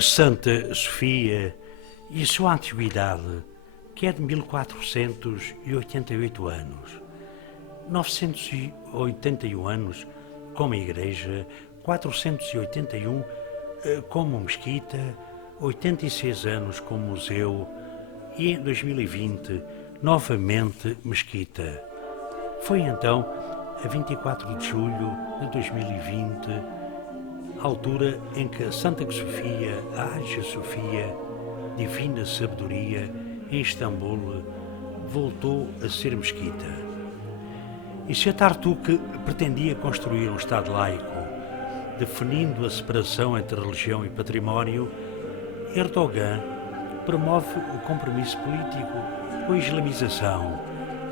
Santa Sofia e a sua antiguidade, que é de 1488 anos, 981 anos como igreja, 481 como mesquita, 86 anos como museu e em 2020 novamente mesquita. Foi então a 24 de julho de 2020, altura em que a Santa Sofia, a Hagia Sofia, Divina Sabedoria, em Istambul, voltou a ser mesquita. E se Atatürk pretendia construir um Estado laico, definindo a separação entre religião e património, Erdogan promove o compromisso político com a islamização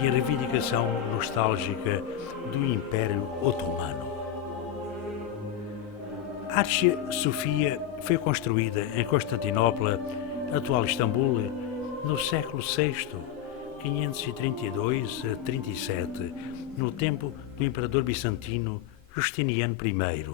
e a reivindicação nostálgica do Império Otomano. A Hagia Sofia foi construída em Constantinopla, atual Istambul, no século VI, 532 a 37, no tempo do imperador bizantino Justiniano I.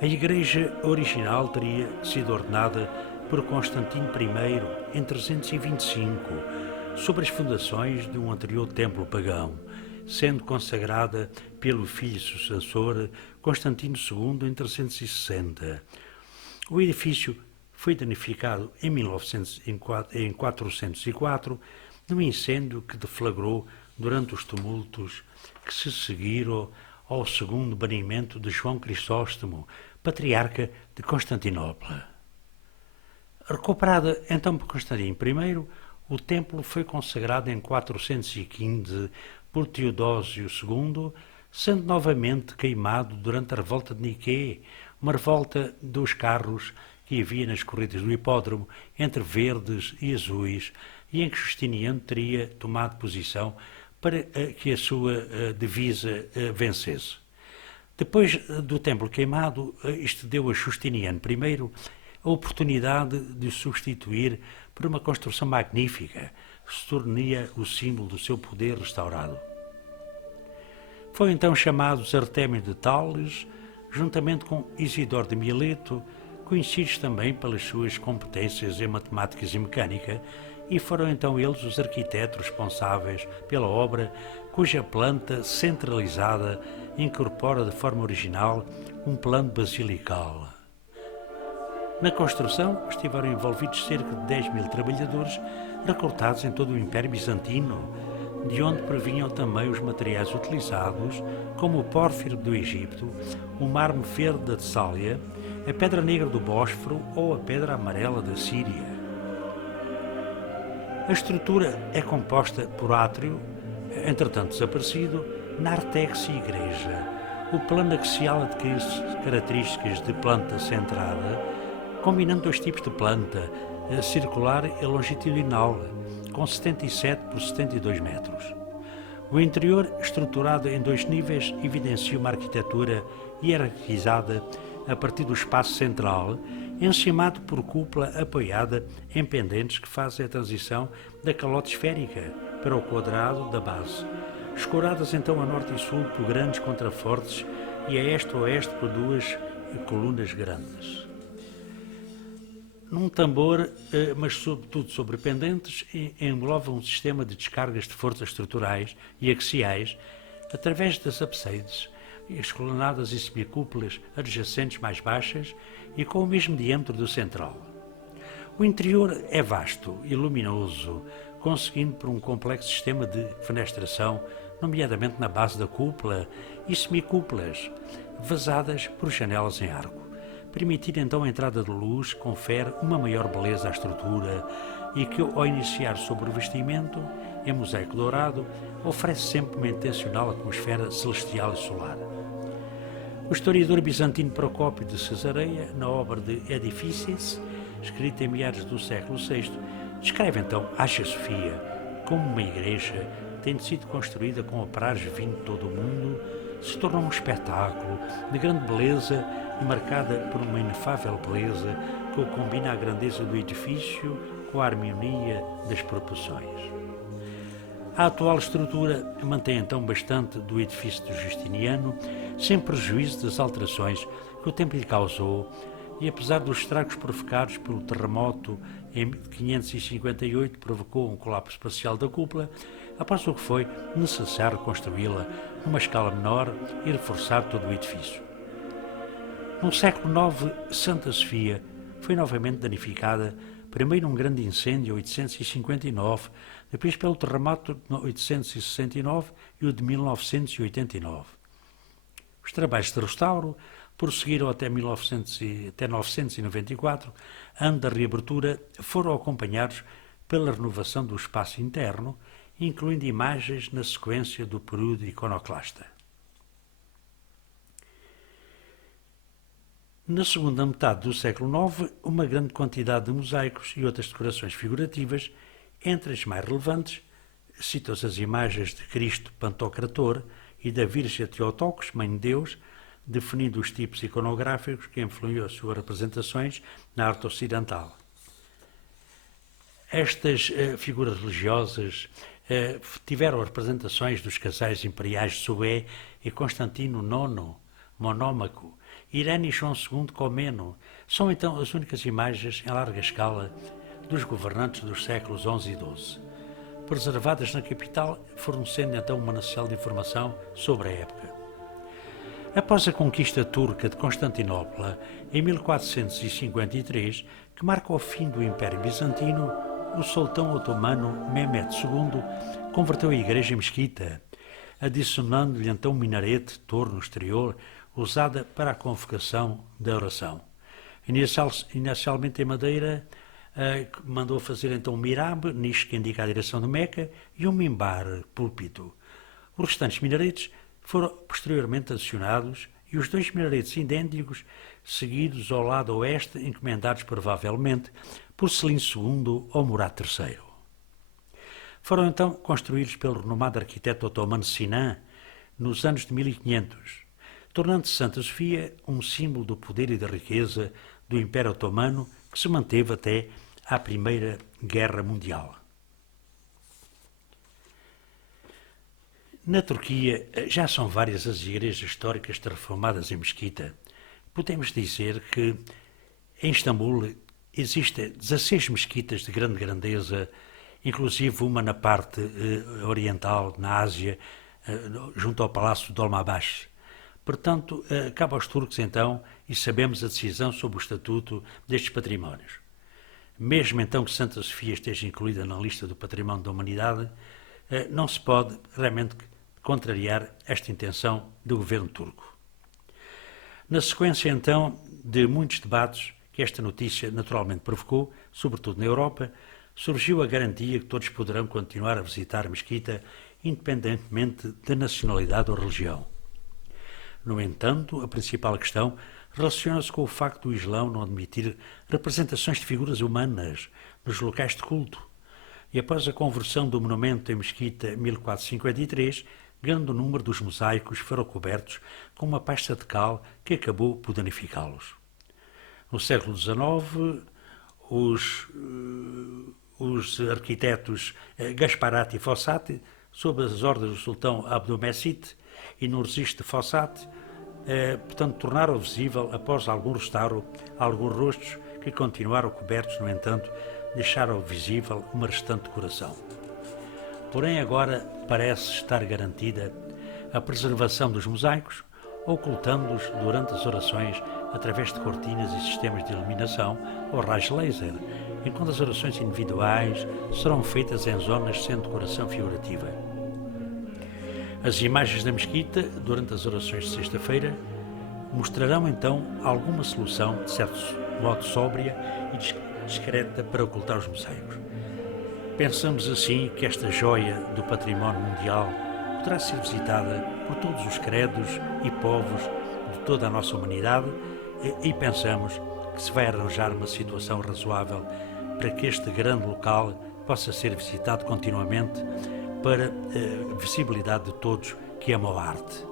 A igreja original teria sido ordenada por Constantino I em 325, sobre as fundações de um anterior templo pagão, sendo consagrada pelo filho sucessor Constantino II em 360. O edifício foi danificado em 404 num incêndio que deflagrou durante os tumultos que se seguiram ao segundo banimento de João Crisóstomo, patriarca de Constantinopla. Recuperada então por Constantino I, o templo foi consagrado em 415 por Teodósio II, sendo novamente queimado durante a revolta de Niquée, uma revolta dos carros que havia nas corridas do hipódromo entre verdes e azuis, e em que Justiniano teria tomado posição para que a sua divisa vencesse. Depois do templo queimado, isto deu a Justiniano I a oportunidade de o substituir por uma construção magnífica, que se tornaria o símbolo do seu poder restaurado. Foi então chamado Artémio de Tales, juntamente com Isidoro de Mileto, conhecidos também pelas suas competências em matemáticas e mecânica, e foram então eles os arquitetos responsáveis pela obra, cuja planta centralizada incorpora de forma original um plano basilical. Na construção estiveram envolvidos cerca de 10.000 trabalhadores recrutados em todo o Império Bizantino, de onde provinham também os materiais utilizados, como o pórfiro do Egito, o mármore verde da Tessália, a pedra negra do Bósforo ou a pedra amarela da Síria. A estrutura é composta por átrio, entretanto desaparecido, nártex e igreja. O plano axial adquire características de planta centrada, combinando dois tipos de planta, circular e longitudinal, com 77 por 72 metros. O interior, estruturado em dois níveis, evidencia uma arquitetura hierarquizada a partir do espaço central, encimado por cúpula apoiada em pendentes que fazem a transição da calote esférica para o quadrado da base, escoradas então a norte e sul por grandes contrafortes e a este a oeste por duas colunas grandes. Num tambor, mas sobretudo sobre pendentes, engloba um sistema de descargas de forças estruturais e axiais através das apseides, escalonadas e semicúpulas adjacentes mais baixas e com o mesmo diâmetro do central. O interior é vasto e luminoso, conseguindo por um complexo sistema de fenestração, nomeadamente na base da cúpula e semicúpulas, vazadas por janelas em arco. Permitir então a entrada de luz confere uma maior beleza à estrutura e que, ao iniciar sobre o revestimento, em mosaico dourado, oferece sempre uma intencional atmosfera celestial e solar. O historiador bizantino Procópio de Cesareia, na obra de Edifices, escrita em meados do século VI, descreve então Hagia Sofia como uma igreja que, tendo sido construída com operários vindo de todo o mundo, se tornou um espetáculo de grande beleza e marcada por uma inefável beleza que combina a grandeza do edifício com a harmonia das proporções. A atual estrutura mantém então bastante do edifício de Justiniano, sem prejuízo das alterações que o tempo lhe causou, e apesar dos estragos provocados pelo terremoto em 558, provocou um colapso parcial da cúpula, após o que foi necessário construí-la numa escala menor e reforçar todo o edifício. No século IX, Santa Sofia foi novamente danificada, primeiro num grande incêndio em 859, depois pelo terremoto de 869 e o de 1989. Os trabalhos de restauro prosseguiram até 994, ano da reabertura, foram acompanhados pela renovação do espaço interno, incluindo imagens na sequência do período iconoclasta. Na segunda metade do século IX, uma grande quantidade de mosaicos e outras decorações figurativas, entre as mais relevantes, citam-se as imagens de Cristo Pantocrator e da Virgem Theotokos, Mãe de Deus, definindo os tipos iconográficos que influíram as suas representações na arte ocidental. Estas figuras religiosas tiveram representações dos casais imperiais de Sué e Constantino IX, Monómaco, Irene e João II Comeno. São então as únicas imagens em larga escala dos governantes dos séculos XI e XII, preservadas na capital, fornecendo então um manancial de informação sobre a época. Após a conquista turca de Constantinopla, em 1453, que marca o fim do Império Bizantino, o sultão otomano Mehmed II converteu a igreja em mesquita, adicionando-lhe então um minarete, torre exterior, usada para a convocação da oração. Inicialmente em madeira, mandou fazer então um mirabe, nicho que indica a direção de Meca, e um mimbar, púlpito. Os restantes minaretes foram posteriormente adicionados e os dois minaretes idênticos seguidos ao lado oeste, encomendados provavelmente por Selim II ou Murad III. Foram então construídos pelo renomado arquiteto otomano Sinan nos anos de 1500, tornando-se Santa Sofia um símbolo do poder e da riqueza do Império Otomano que se manteve até à Primeira Guerra Mundial. Na Turquia já são várias as igrejas históricas transformadas em mesquita. Podemos dizer que em Istambul existem 16 mesquitas de grande grandeza, inclusive uma na parte oriental, na Ásia, junto ao Palácio de Dolmabahçe. Portanto, cabe aos turcos então, e sabemos a decisão sobre o estatuto destes patrimónios. Mesmo então que Santa Sofia esteja incluída na lista do património da humanidade, não se pode realmente contrariar esta intenção do governo turco. Na sequência então de muitos debates que esta notícia naturalmente provocou, sobretudo na Europa, surgiu a garantia que todos poderão continuar a visitar a mesquita independentemente da nacionalidade ou religião. No entanto, a principal questão relaciona-se com o facto do Islão não admitir representações de figuras humanas nos locais de culto. E após a conversão do monumento em mesquita em 1453, grande número dos mosaicos foram cobertos com uma pasta de cal que acabou por danificá-los. No século XIX, os arquitetos Gasparati e Fossati, sob as ordens do sultão Abdülmecit e no registro de Fossati, portanto, tornaram visível, após algum restauro, alguns rostos que continuaram cobertos, no entanto, deixaram visível uma restante decoração. Porém, agora parece estar garantida a preservação dos mosaicos, ocultando-os durante as orações através de cortinas e sistemas de iluminação ou raios laser, enquanto as orações individuais serão feitas em zonas sem decoração figurativa. As imagens da mesquita, durante as orações de sexta-feira, mostrarão então alguma solução, de certo modo sóbria e discreta, para ocultar os mosaicos. Pensamos assim que esta joia do património mundial poderá ser visitada por todos os credos e povos de toda a nossa humanidade e pensamos que se vai arranjar uma situação razoável para que este grande local possa ser visitado continuamente para a visibilidade de todos que amam a arte.